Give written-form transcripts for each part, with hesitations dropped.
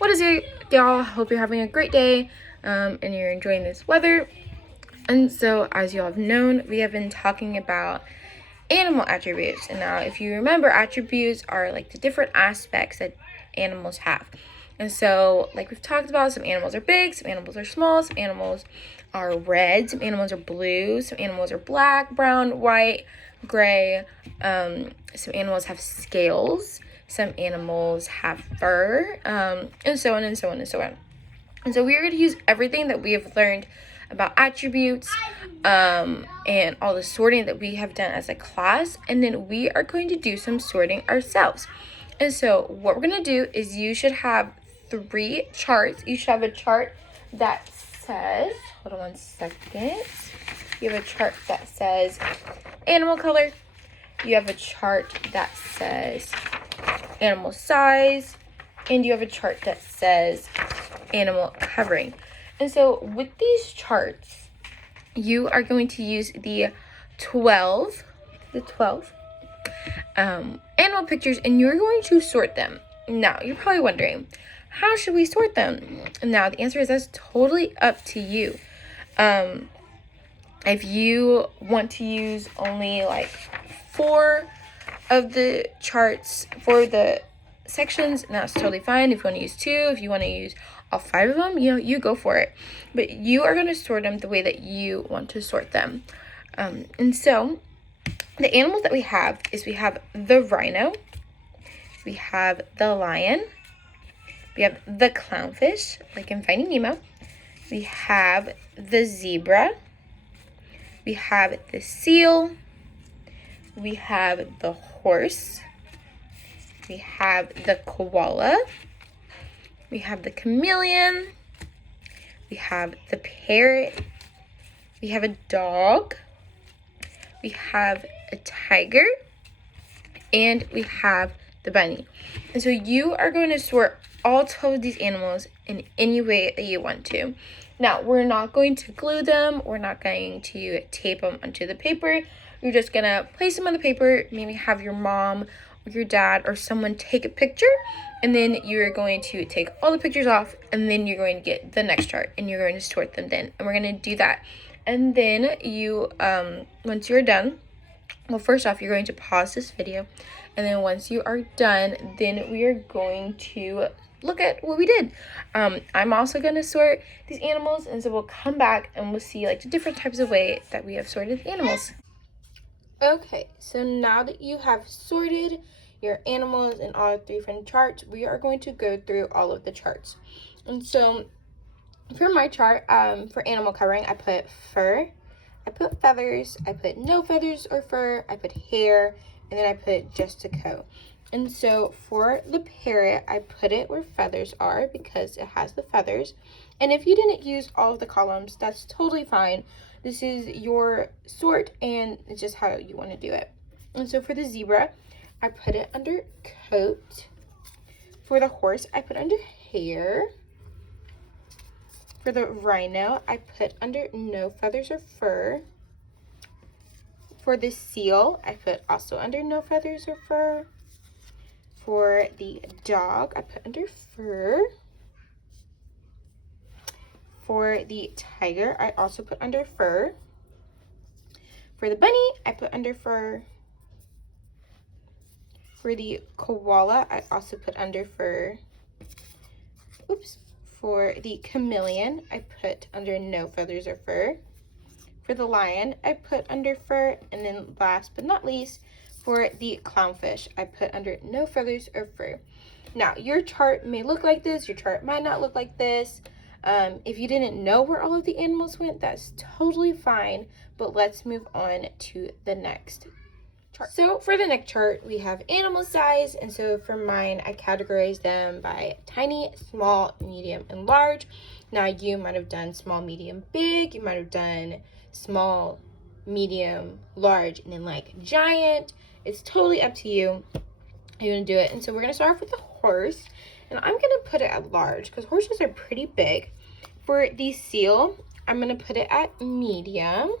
What is it, y'all? Hope you're having a great day and you're enjoying this weather. And so, as y'all have known, we have been talking about animal attributes. And now, if you remember, attributes are like the different aspects that animals have. And so, like we've talked about, some animals are big, some animals are small, some animals are red, some animals are blue, some animals are black, brown, white, gray. Some animals have scales, some animals have fur, and so on and so on and so on. And so we are going to use everything that we have learned about attributes and all the sorting that we have done as a class, and then we are going to do some sorting ourselves. And so what we're going to do is you should have 3 charts. You should have a chart that says, hold on one second. You have a chart that says animal color. You have a chart that says animal size, and you have a chart that says animal covering. And so with these charts, you are going to use the 12 animal pictures, and you're going to sort them. Now, you're probably wondering, how should we sort them? Now, the answer is that's totally up to you. If you want to use only like 4 of the charts for the sections, and that's totally fine. If you want to use 2, if you want to use all 5 of them, you go for it. But you are going to sort them the way that you want to sort them. And so the animals that we have is we have the rhino, we have the lion, we have the clownfish, like in Finding Nemo, we have the zebra, we have the seal, we have the horse, we have the koala, we have the chameleon, we have the parrot, we have a dog, we have a tiger, and we have the bunny. And so you are going to sort all 12 of these animals in any way that you want to. Now, we're not going to glue them. We're not going to tape them onto the paper. You're just going to place them on the paper, maybe have your mom or your dad or someone take a picture, and then you're going to take all the pictures off, and then you're going to get the next chart, and you're going to sort them then. And we're going to do that. And then you, once you're done, well, first off, you're going to pause this video, and then once you are done, then we are going to look at what we did. I'm also going to sort these animals, and so we'll come back and we'll see like the different types of way that we have sorted the animals. Okay, so now that you have sorted your animals in all 3 different charts, we are going to go through all of the charts. And so for my chart, for animal covering, I put fur, I put feathers, I put no feathers or fur, I put hair, and then I put just a coat. And so for the parrot, I put it where feathers are because it has the feathers. And if you didn't use all of the columns, that's totally fine. This is your sort, and it's just how you want to do it. And so for the zebra, I put it under coat. For the horse, I put under hair. For the rhino, I put under no feathers or fur. For the seal, I put also under no feathers or fur. For the dog, I put under fur. For the tiger, I also put under fur. For the bunny, I put under fur. For the koala, I also put under fur. Oops. For the chameleon, I put under no feathers or fur. For the lion, I put under fur. And then last but not least, for the clownfish, I put under no feathers or fur. Now, your chart may look like this. Your chart might not look like this. If you didn't know where all of the animals went, that's totally fine. But let's move on to the next chart. So for the next chart, we have animal size. And so for mine, I categorized them by tiny, small, medium, and large. Now, you might have done small, medium, big. You might have done small, medium, large, and then like giant. It's totally up to you how you want to do it. And so we're going to start off with the horse. And I'm going to put it at large because horses are pretty big. For the seal, I'm going to put it at medium.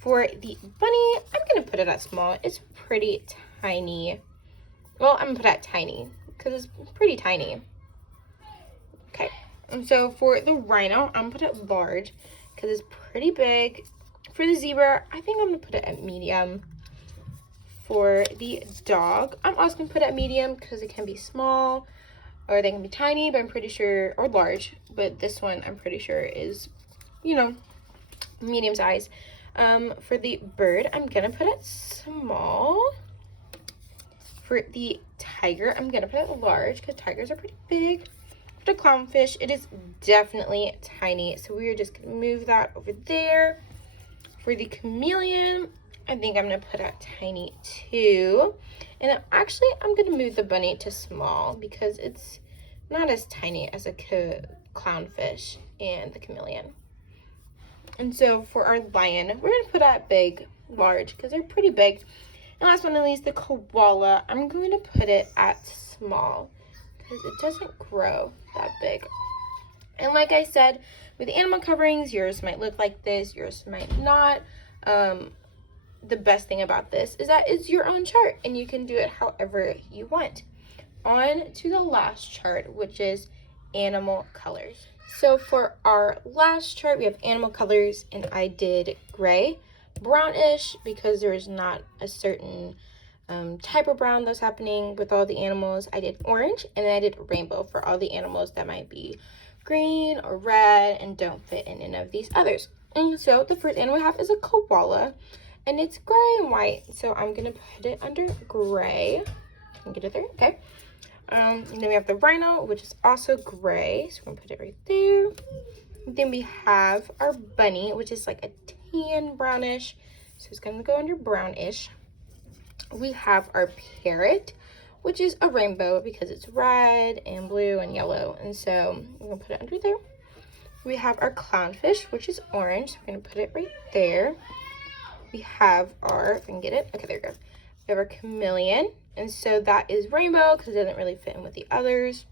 For the bunny, I'm going to put it at small. It's pretty tiny. Well, I'm going to put it at tiny because it's pretty tiny. Okay, and so for the rhino, I'm gonna put it large because it's pretty big. For the zebra, I think I'm gonna put it at medium. For the dog, I'm also gonna put it at medium because it can be small or they can be tiny, but I'm pretty sure, or large, but this one I'm pretty sure is, you know, medium size. For the bird, I'm gonna put it small. For the tiger, I'm gonna put it large because tigers are pretty big. For the clownfish, it is definitely tiny, so we are just gonna move that over there. For the chameleon, I think I'm gonna put it tiny too. And actually, I'm gonna move the bunny to small because it's not as tiny as a clownfish and the chameleon. And so for our lion, we're gonna put that big, large, because they're pretty big. And last but not least, the koala, I'm going to put it at small because it doesn't grow that big. And like I said, with animal coverings, yours might look like this, yours might not. The best thing about this is that it's your own chart and you can do it however you want. On to the last chart, which is animal colors. So for our last chart, we have animal colors, and I did gray, brownish, because there is not a certain type of brown that's happening with all the animals. I did orange, and then I did rainbow for all the animals that might be green or red and don't fit in any of these others. And so the first animal I have is a koala, and it's gray and white. So I'm gonna put it under gray. Can get it there? Okay. And then we have the rhino, which is also gray. So we're gonna put it right there. And then we have our bunny, which is like a tan brownish. So it's gonna go under brownish. We have our parrot, which is a rainbow because it's red and blue and yellow. And so we're gonna put it under there. We have our clownfish, which is orange. So we're gonna put it right there. We have our, if I can get it, okay, there we go. We have our chameleon, and so that is rainbow because it doesn't really fit in with the others.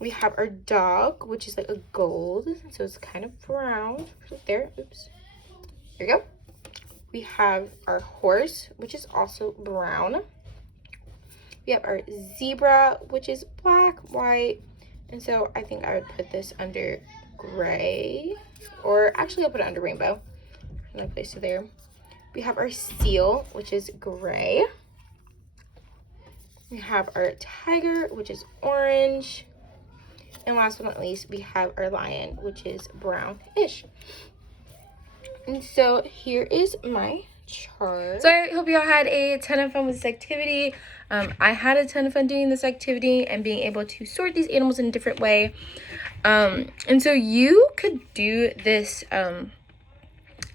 We have our dog, which is like a gold, so it's kind of brown. Put it there, oops. There you go. We have our horse, which is also brown. We have our zebra, which is black, white, and so I think I would put this under gray, or actually I'll put it under rainbow. I'm gonna place it there. We have our seal, which is gray. We have our tiger, which is orange. And last but not least, we have our lion, which is brownish. And so here is my chart. So I hope y'all had a ton of fun with this activity. I had a ton of fun doing this activity and being able to sort these animals in a different way. And so you could do this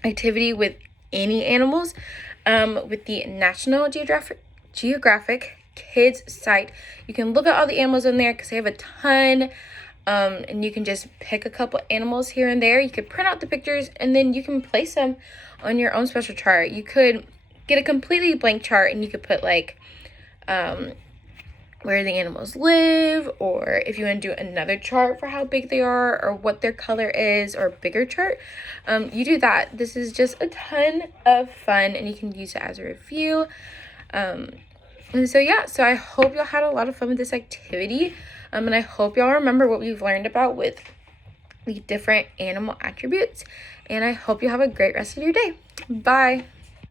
activity with any animals with the National Geographic Kids site. You can look at all the animals in there because they have a ton, and you can just pick a couple animals here and there. You could print out the pictures and then you can place them on your own special chart. You could get a completely blank chart and you could put like where the animals live, or if you want to do another chart for how big they are or what their color is, or a bigger chart, you do that. This is just a ton of fun and you can use it as a review. And so yeah, so I hope y'all had a lot of fun with this activity, and I hope y'all remember what we've learned about with the different animal attributes, and I hope you have a great rest of your day. Bye.